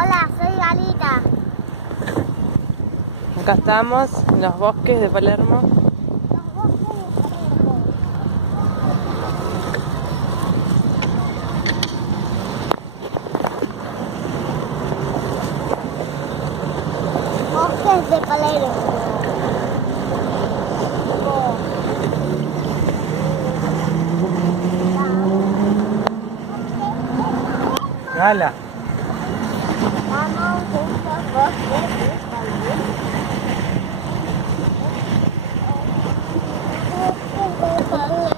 Hola, soy Galita. Acá estamos en los bosques de Palermo. Los bosques de Palermo. ¡Hala! Vamos juntos, bosques de Palermo. Bosques de Palermo.